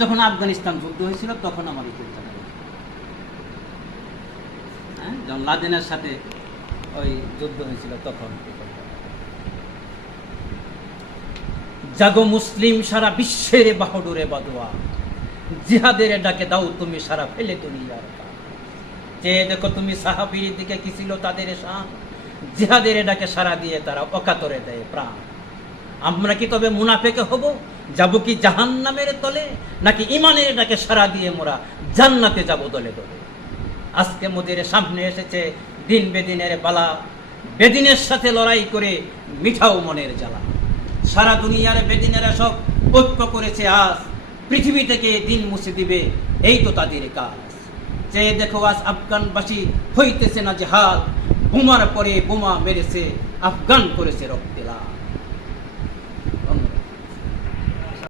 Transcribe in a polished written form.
যখন আফগানিস্তান যুদ্ধ হয়েছিল তখন আমার এই কবিতাটা লেখা। হ্যাঁ, যখন লাদেনের সাথে ওই যুদ্ধ হয়েছিল তখন। জাগো মুসলিম সারা বিশ্বের বাহাদুরে বাদোয়া, জিহাদের ডাকে দাও তুমি সারা ফেলে দুনিয়ার কান। চেয়ে দেখো তুমি সাহাবীর দিকে কি ছিল তাদের শান, জিহাদের ডাকে সারা দিয়ে তারা অকাতরে দেয় প্রাণ। আমরা কি তবে মুনাফেকে হব, যাব কি জাহান্নামের তলে, নাকি ইমানের ডাকে সারা দিয়ে মোরা জান্নাতে যাব দলে দলে। আজকে মোদের সামনে এসেছে দিন বেদিনের বালা, বেদিনের সাথে লড়াই করে মিঠাও মনের জ্বালা। সারা দুনিয়ার বেদিনেরা সব ঐক্য করেছে আজ, পৃথিবী থেকে দিন মুছে দিবে এই তো তাদের কাজ। চেয়ে দেখো আজ আফগানবাসী হইতেছে না যে হাল, বোমার পরে বোমা মেরেছে আফগান করেছে রক্তে লাল।